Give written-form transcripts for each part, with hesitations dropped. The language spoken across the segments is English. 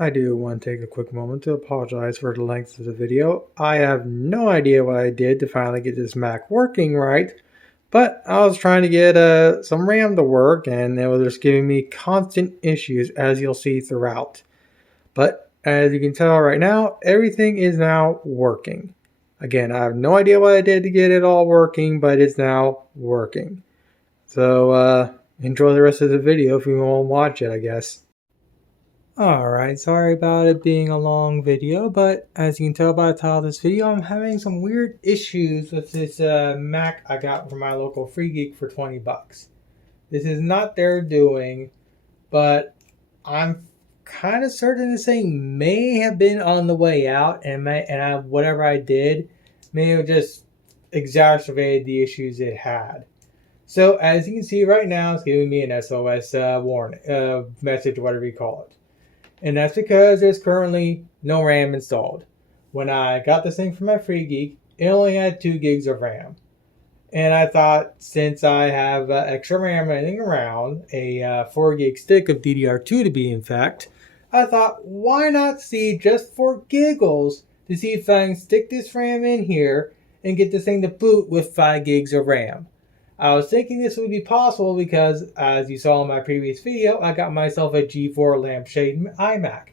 I do want to take a quick moment to apologize for the length of the video. I have no idea what I did to finally get this Mac working right, but I was trying to get some RAM to work and it was just giving me constant issues, as you'll see throughout. But as you can tell right now, everything is now working. Again, I have no idea what I did to get it all working, but it's now working. So enjoy the rest of the video if you want to watch it, I guess. Alright, sorry about it being a long video, but as you can tell by the title of this video, I'm having some weird issues with this Mac I got from my local Free Geek for 20 bucks. This is not their doing, but I'm kind of certain this thing may have been on the way out, and whatever I did may have just exacerbated the issues it had. So as you can see right now, it's giving me an SOS warning, message, whatever you call it. And that's because there's currently no RAM installed. When I got this thing from my Free Geek, it only had 2 gigs of RAM. And I thought, since I have extra RAM running around, a 4 gig stick of DDR2 to be in fact, I thought, why not see, just for giggles, to see if I can stick this RAM in here and get this thing to boot with 5 gigs of RAM. I was thinking this would be possible because, as you saw in my previous video, I got myself a G4 lampshade iMac.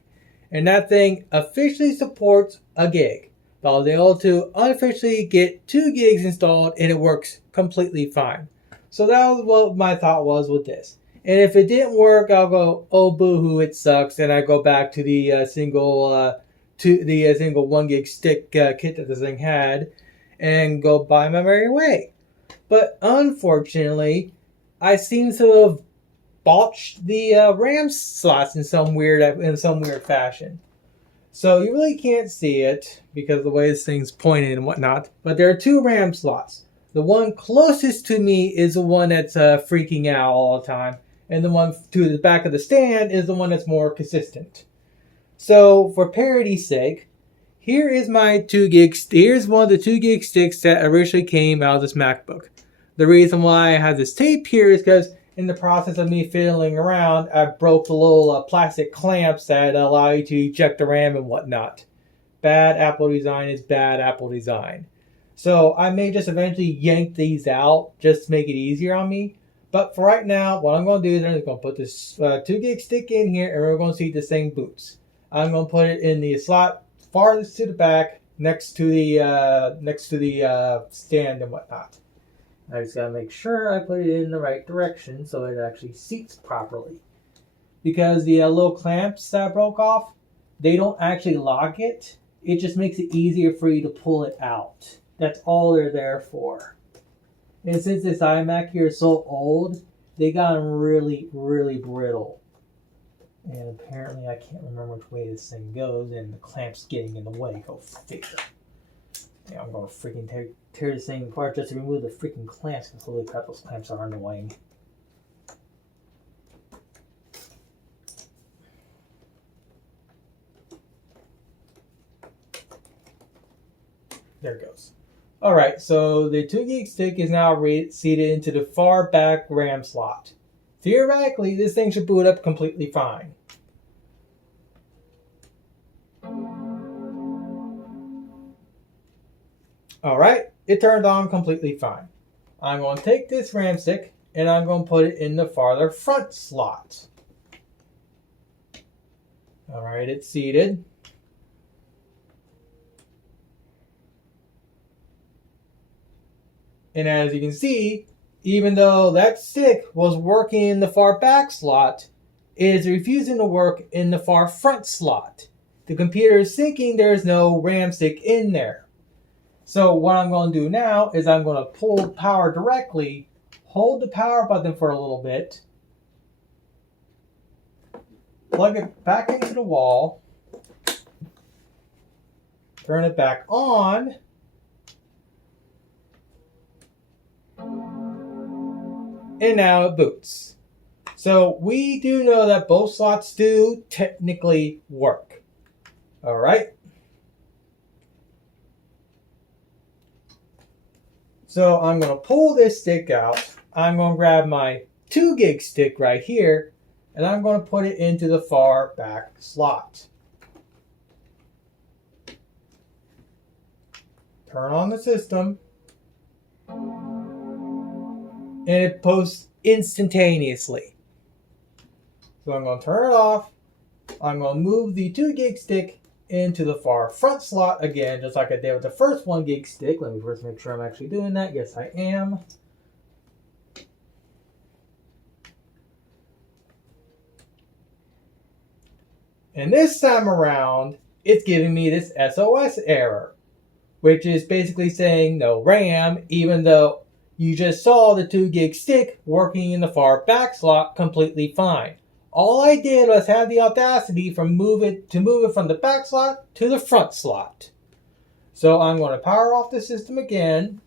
And that thing officially supports a gig. But I was able to unofficially get 2 gigs installed and it works completely fine. So that was what my thought was with this. And if it didn't work, I'll go, oh boo-hoo, it sucks. And I go back to the single 1 gig stick kit that this thing had and go by my merry way. But unfortunately, I seem to have botched the RAM slots in some weird fashion. So you really can't see it because of the way this thing's pointed and whatnot. But there are 2 RAM slots. The one closest to me is the one that's freaking out all the time, and the one to the back of the stand is the one that's more consistent. So for parity's sake, here's my 2 gig. Here's one of the 2 gig sticks that originally came out of this MacBook. The reason why I have this tape here is because in the process of me fiddling around, I broke the little plastic clamps that allow you to eject the RAM and whatnot. Bad Apple design is bad Apple design. So I may just eventually yank these out just to make it easier on me. But for right now, what I'm going to do is I'm going to put this 2 gig stick in here and we're going to see if this thing boots. I'm going to put it in the slot farthest to the back next to the stand and whatnot. I just gotta make sure I put it in the right direction so it actually seats properly. Because the little clamps that broke off, they don't actually lock it. It just makes it easier for you to pull it out. That's all they're there for. And since this iMac here is so old, they got them really, really brittle. And apparently I can't remember which way this thing goes and the clamp's getting in the way. Go figure. Yeah, I'm going to freaking tear this thing apart just to remove the freaking clamps, because holy crap, those clamps are annoying. There it goes. Alright, so the 2 gig stick is now seated into the far back RAM slot. Theoretically, this thing should boot up completely fine. Alright, it turned on completely fine. I'm going to take this RAM stick and I'm going to put it in the farther front slot. Alright, it's seated. And as you can see, even though that stick was working in the far back slot, it is refusing to work in the far front slot. The computer is thinking there's no RAM stick in there. So what I'm going to do now is I'm going to pull power directly, hold the power button for a little bit, plug it back into the wall, turn it back on, and now it boots. So we do know that both slots do technically work. All right. So I'm going to pull this stick out. I'm going to grab my 2 gig stick right here, and I'm going to put it into the far back slot. turn on the system, and it posts instantaneously. So I'm going to turn it off. I'm going to move the 2 gig stick into the far front slot again, just like I did with the first 1 gig stick. Let me first make sure I'm actually doing that. Yes, I am. And this time around, it's giving me this SOS error, which is basically saying no RAM, even though you just saw the 2 gig stick working in the far back slot completely fine. All I did was have the audacity to move it from the back slot to the front slot. So I'm going to power off the system again.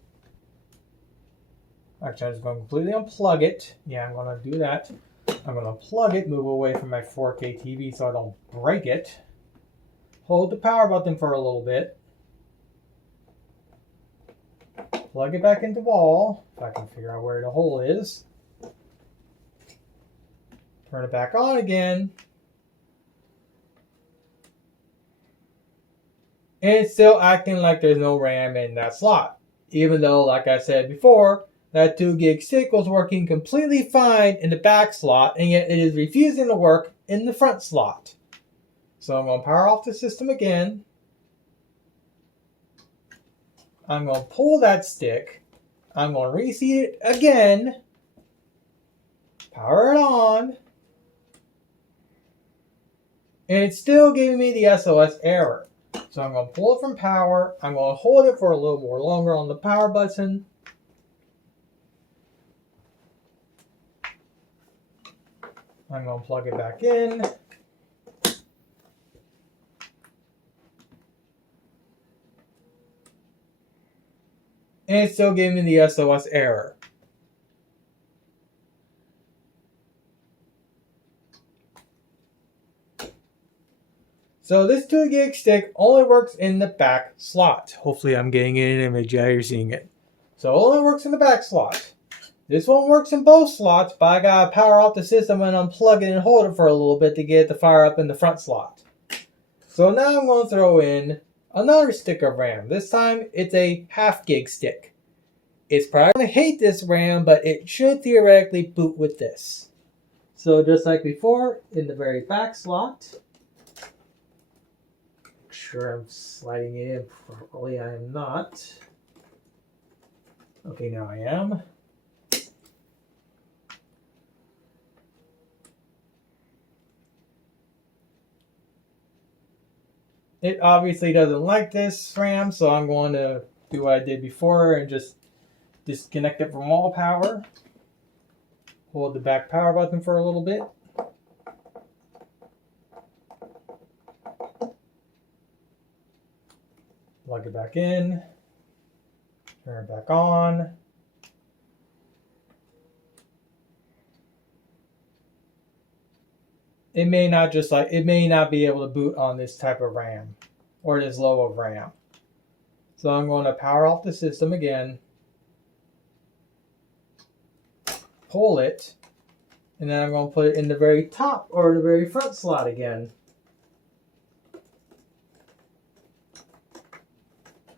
Actually, I'm just going to completely unplug it. Yeah, I'm going to do that. I'm going to plug it, move away from my 4K TV so I don't break it. Hold the power button for a little bit. Plug it back into wall, if I can figure out where the hole is. Turn it back on again. And it's still acting like there's no RAM in that slot. Even though, like I said before, that 2 gig stick was working completely fine in the back slot, and yet it is refusing to work in the front slot. So I'm going to power off the system again. I'm going to pull that stick. I'm going to reseat it again. Power it on. And it's still giving me the SOS error. So I'm going to pull it from power. I'm going to hold it for a little more longer on the power button. I'm going to plug it back in. And it's still giving me the SOS error. So this 2 gig stick only works in the back slot. Hopefully I'm getting an image. Yeah, you're seeing it. So it only works in the back slot. This one works in both slots, but I gotta power off the system and unplug it and hold it for a little bit to get it to fire up in the front slot. So now I'm going to throw in another stick of RAM. This time it's a 1/2 gig stick. It's probably going to hate this RAM, but it should theoretically boot with this. So just like before, in the very back slot, make sure I'm sliding it in properly. I am not. Okay, now I am. It obviously doesn't like this RAM, so I'm going to do what I did before and just disconnect it from all power. Hold the back power button for a little bit. Plug it back in. Turn it back on. It may not be able to boot on this type of RAM or this low of RAM. So I'm going to power off the system again. Pull it, and then I'm going to put it in the very top or the very front slot again.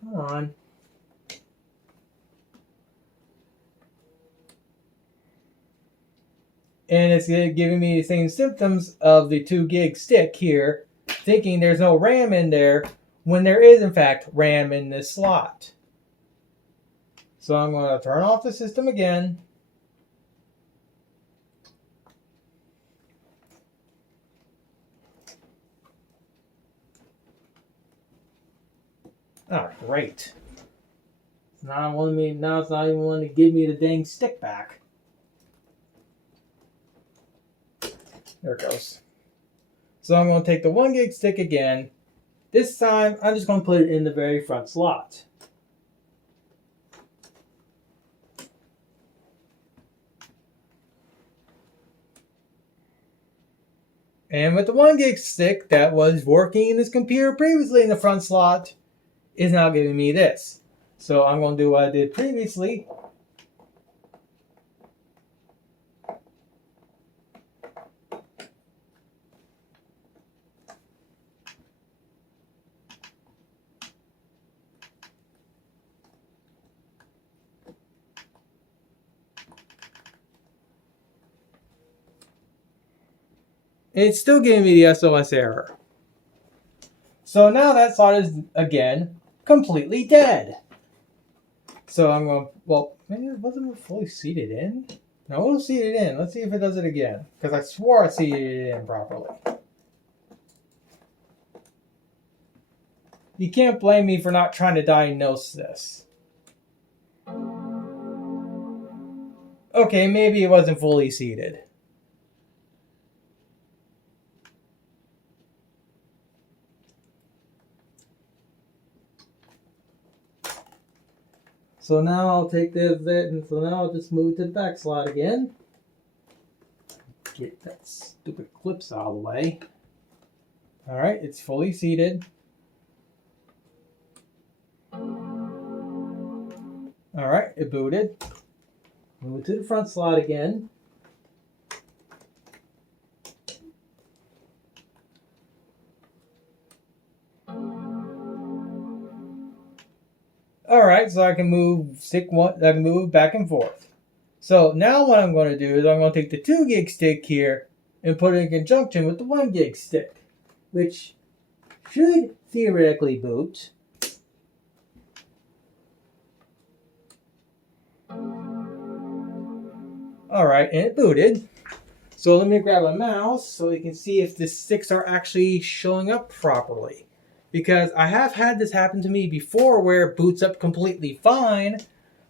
Come on. And it's giving me the same symptoms of the 2 gig stick here, thinking there's no RAM in there when there is in fact RAM in this slot. So I'm going to turn off the system again. Oh, great. It's not wanting me, now it's not even wanting to give me the dang stick back. There it goes. So I'm going to take the 1 gig stick again. This time, I'm just going to put it in the very front slot. And with the 1 gig stick that was working in this computer previously in the front slot, is now giving me this. So I'm going to do what I did previously. And it's still giving me the SOS error. So now that slot is, again, completely dead. So I'm going, well, maybe it wasn't fully seated in. No, we'll seat it in. Let's see if it does it again. Because I swore I seated it in properly. You can't blame me for not trying to diagnose this. Okay, maybe it wasn't fully seated. So now I'll take this, and so now I'll just move to the back slot again. Get that stupid clips out of the way. Alright, it's fully seated. Alright, it booted. Move it to the front slot again. Alright, so I can move back and forth. So now what I'm going to do is I'm going to take the 2 gig stick here and put it in conjunction with the 1 gig stick, which should theoretically boot. Alright, and it booted. So let me grab a mouse so we can see if the sticks are actually showing up properly. Because I have had this happen to me before where it boots up completely fine,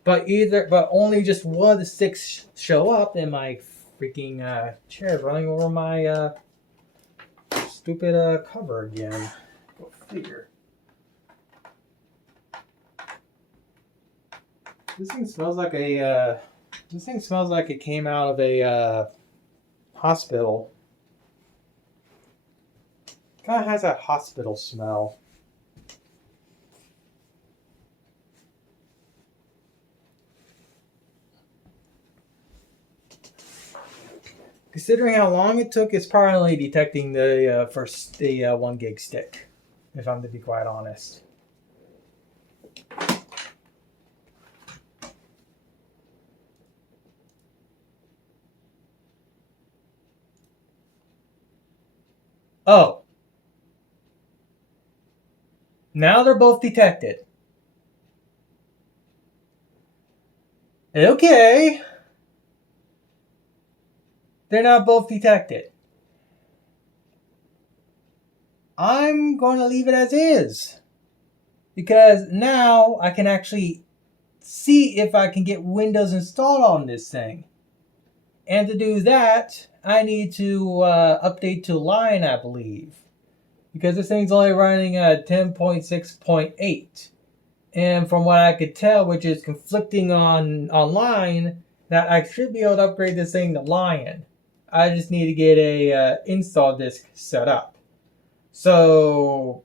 but only just one of the sticks show up, and my freaking chair is running over my stupid cover again. Go figure. This thing smells like it came out of a hospital. Kind of has that hospital smell. Considering how long it took, it's probably only detecting the 1 gig stick, if I'm to be quite honest. Oh. Now they're both detected. Okay. They're now both detected. I'm going to leave it as is. Because now I can actually see if I can get Windows installed on this thing. And to do that, I need to update to Lion, I believe. Because this thing's only running at 10.6.8. And from what I could tell, which is conflicting online, that I should be able to upgrade this thing to Lion. I just need to get a install disk set up. So,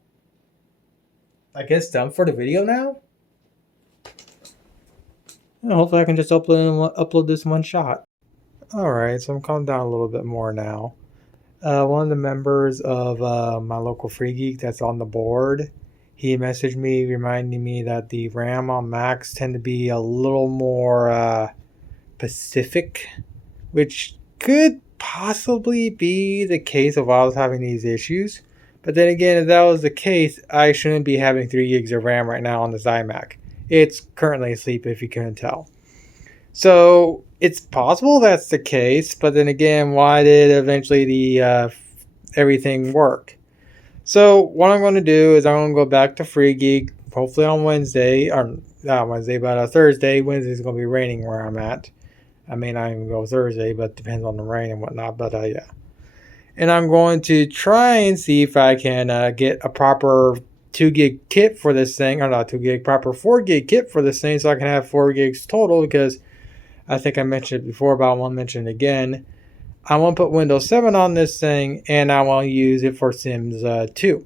I guess done for the video now? Hopefully I can just upload this in one shot. Alright, so I'm calming down a little bit more now. One of the members of my local Free Geek that's on the board, he messaged me reminding me that the RAM on Macs tend to be a little more specific, which could possibly be the case if I was having these issues. But then again, if that was the case, I shouldn't be having 3 gigs of RAM right now on this iMac. It's currently asleep if you couldn't tell. So it's possible that's the case, but then again, why did eventually the everything work? So what I'm going to do is I'm going to go back to Free Geek, hopefully on Wednesday, or not Wednesday, but Thursday. Wednesday's going to be raining where I'm at. I may not even go Thursday, but it depends on the rain and whatnot. But yeah. And I'm going to try and see if I can get a proper 2 gig kit for this thing, or not 2 gig, proper 4 gig kit for this thing, so I can have 4 gigs total, because I think I mentioned it before, but I won't mention it again. I want to put Windows 7 on this thing, and I want to use it for Sims 2.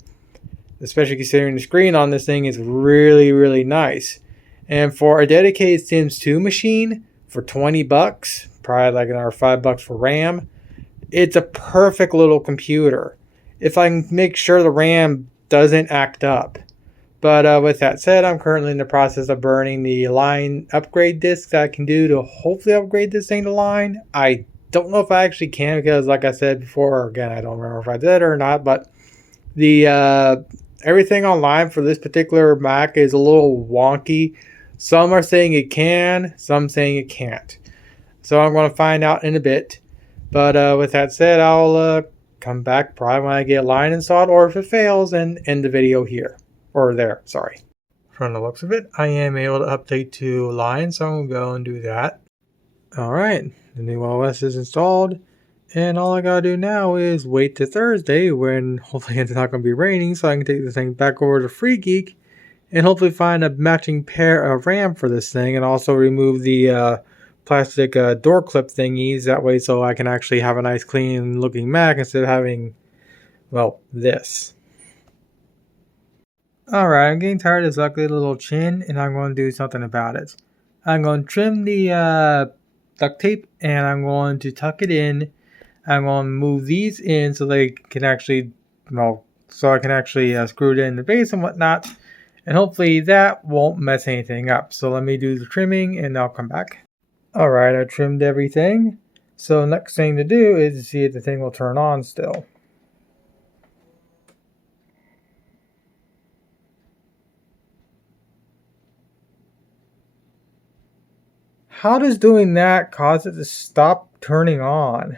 Especially considering the screen on this thing is really, really nice. And for a dedicated Sims 2 machine, for $20, probably like another $5 for RAM, it's a perfect little computer. If I can make sure the RAM doesn't act up. But with that said, I'm currently in the process of burning the Line upgrade disk that I can do to hopefully upgrade this thing to Line. I don't know if I actually can because, like I said before, again, I don't remember if I did or not, but the everything online for this particular Mac is a little wonky. Some are saying it can, some saying it can't. So I'm going to find out in a bit. But with that said, I'll come back probably when I get Lion installed, or if it fails, and end the video here. Or there, sorry. From the looks of it, I am able to update to Lion, so I'm going to go and do that. Alright, the new OS is installed. And all I gotta do now is wait to Thursday when hopefully it's not going to be raining, so I can take this thing back over to Free Geek and hopefully find a matching pair of RAM for this thing, and also remove the plastic door clip thingies, that way so I can actually have a nice clean looking Mac instead of having, well, this. Alright, I'm getting tired of this ugly little chin, and I'm going to do something about it. I'm going to trim the duct tape, and I'm going to tuck it in. I'm going to move these in so they can actually, well, so I can actually screw it in the base and whatnot. And hopefully that won't mess anything up. So let me do the trimming and I'll come back. Alright, I trimmed everything. So next thing to do is to see if the thing will turn on still. How does doing that cause it to stop turning on?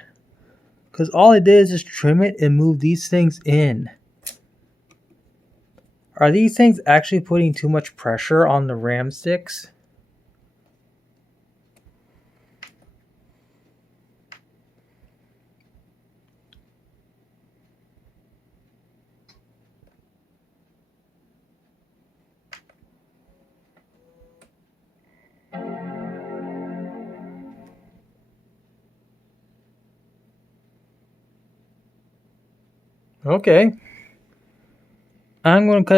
Because all I did is just trim it and move these things in. Are these things actually putting too much pressure on the RAM sticks? Okay. I'm just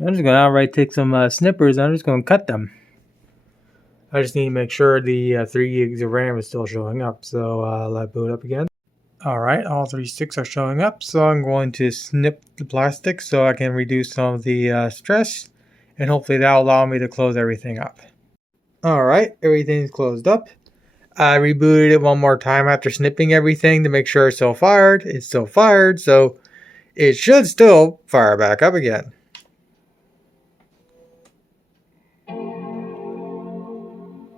gonna outright take some snippers. I'm just gonna cut them. I just need to make sure the 3 gigs of RAM is still showing up. So let boot up again. Alright, all 3 sticks are showing up. So I'm going to snip the plastic so I can reduce some of the stress. And hopefully that'll allow me to close everything up. Alright, everything's closed up. I rebooted it one more time after snipping everything to make sure it's still fired. It's still fired, so it should still fire back up again.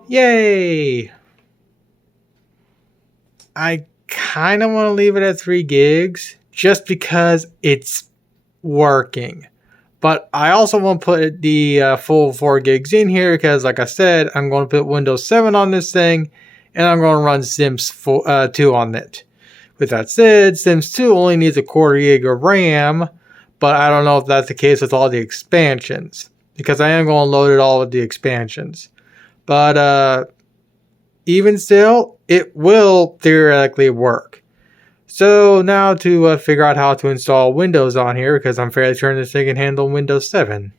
Yay! I kind of want to leave it at 3 gigs just because it's working. But I also want to put the full 4 gigs in here because, like I said, I'm going to put Windows 7 on this thing and I'm going to run Sims 2 on it. With that said, Sims 2 only needs a 1/4 gig of RAM, but I don't know if that's the case with all the expansions, because I am going to load it all with the expansions. But even still, it will theoretically work. So now to figure out how to install Windows on here, because I'm fairly certain this thing can handle Windows 7.